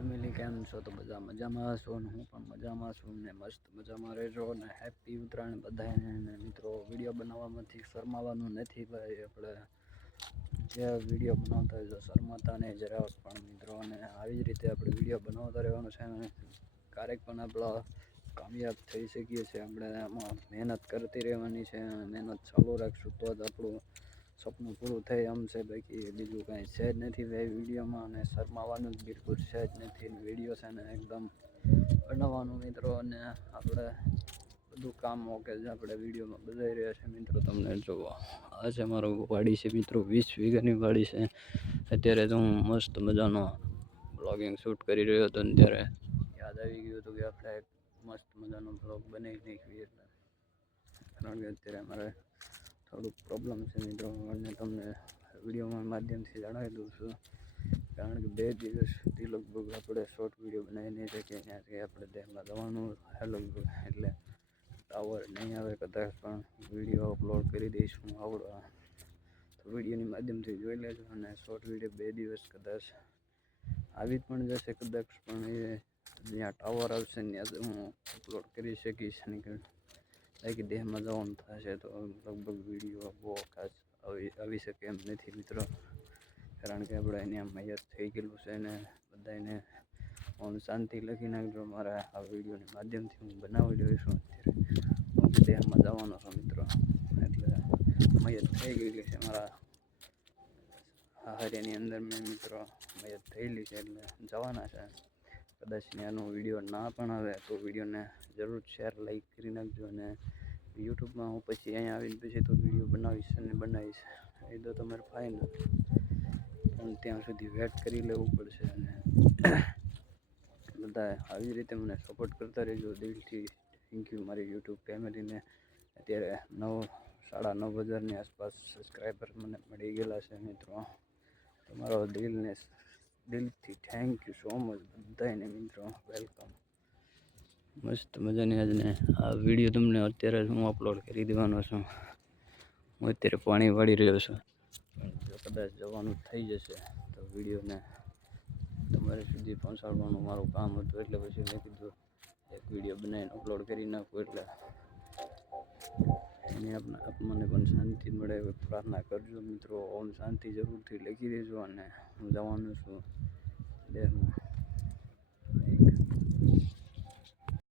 Family કેમ છો? તો બધા મજામાં છો ને હું પણ મજામાં છું ને મસ્ત મજામાં રહેજો ને હેપી ઉત્તરાયણ બધાને. ને મિત્રો વિડીયો બનાવવામાંથી શરમાવાનું નથી ભાઈ. આપણે જે વિડીયો બનાવતા હોય તો શરમાતા નહીં જરા પણ મિત્રો, અને આવી જ રીતે આપણે વિડીયો બનાવતા રહેવાનું છે અને ક્યારેક પણ આપણો કામયાબ થઈ શકીએ છીએ. આપણે આમાં મહેનત કરતી રહેવાની છે, મહેનત ચાલુ રાખશું તો જ આપણું સપનું પૂરું થાય એમ છે. બાકી બીજું કાંઈ છે જ નથી ભાઈ વિડીયોમાં, અને શરમાવાનું જ બિલકુલ છે જ નથી. વિડીયો છે ને એકદમ બનાવવાનું મિત્રો, અને આપણે બધું કામ ઓકે જ આપણે વિડીયોમાં બતાવી રહ્યા છે મિત્રો. તમને જોવો આ છે મારો વાડી છે મિત્રો, 20 વીઘાની વાડી છે. અત્યારે તો હું મસ્ત મજાનો બ્લોગિંગ શૂટ કરી રહ્યો હતો ને ત્યારે યાદ આવી ગયું હતું કે આપણે એક મસ્ત મજાનો બ્લોગ બનાવી નાખીએ. કારણ કે અત્યારે અમારે થોડુંક પ્રોબ્લેમ છે મિત્રો, અને તમને વિડીયોમાં માધ્યમથી જણાવી દઉં છું. કારણ કે 2 દિવસ સુધી લગભગ આપણે શોર્ટ વિડીયો બનાવી નહીં શકીએ. ત્યાંથી આપણે દેહમાં જવાનું છે લગભગ, એટલે ટાવર નહીં આવે કદાચ, પણ વિડીયો અપલોડ કરી દઈશું આવડો તો વિડીયોની માધ્યમથી જોઈ લેજો. અને શોર્ટ વિડીયો 2 દિવસ કદાચ આવી જ પણ જશે કદાચ, પણ એ જ્યાં ટાવર આવશે ત્યાં હું અપલોડ કરી શકીશ નહીં. બાકી દેહમાં જવાનું થશે તો લગભગ વિડીયો બહુ ખાસ આવી શકે એમ નથી મિત્રો. કારણ કે આપણે અહીંયા મૈયત થઈ ગયેલું છે ને બધાને ઓમ શાંતિ લખી નાખજો. મારા આ વિડીયોની માધ્યમથી હું બનાવી રહ્યો છું. અત્યારે હું દેહમાં જવાનો છું મિત્રો, એટલે મૈયત થઈ ગયેલી છે મારા હાહરિયાની અંદર. મેં મિત્રો મૈયત થયેલી છે એટલે જવાના છે. કદાચ ત્યાંનો વિડીયો ના પણ આવે તો વિડીયોને જરૂર શેર લાઈક કરી નાખજો. અને યુટ્યુબમાં હું પછી અહીંયા આવીને પછી તો વિડીયો બનાવીશ એ તો તમારે ફાઇનલ, પણ ત્યાં સુધી વેટ કરી લેવું પડશે. અને બધા આવી રીતે મને સપોર્ટ કરતા રહેજો દિલથી. થેન્ક યુ મારી યુટ્યુબ ફેમિલીને. અત્યારે 9,500ની આસપાસ સબસ્ક્રાઈબર મને મળી ગયેલા છે મિત્રો. તમારો દિલથી થેન્ક યુ સો મચ બધાને મિત્રો, વેલકમ. મસ્ત મજાની આજને આ વિડીયો તમને અત્યારે હું અપલોડ કરી દેવાનો છું. હું અત્યારે પાણી વાળી રહ્યો છું, જો કદાચ જવાનું થઈ જશે તો વિડીયોને તમારે સુધી પહોંચાડવાનું મારું કામ હતું. એટલે પછી મેં કીધું એક વિડીયો બનાવીને અપલોડ કરી નાખું, એટલે એને મને પણ શાંતિ મળે એવી પ્રાર્થના કરજો મિત્રો. ઓમ શાંતિ જરૂરથી લખી દેજો. અને હું જવાનું છું દેહમાં.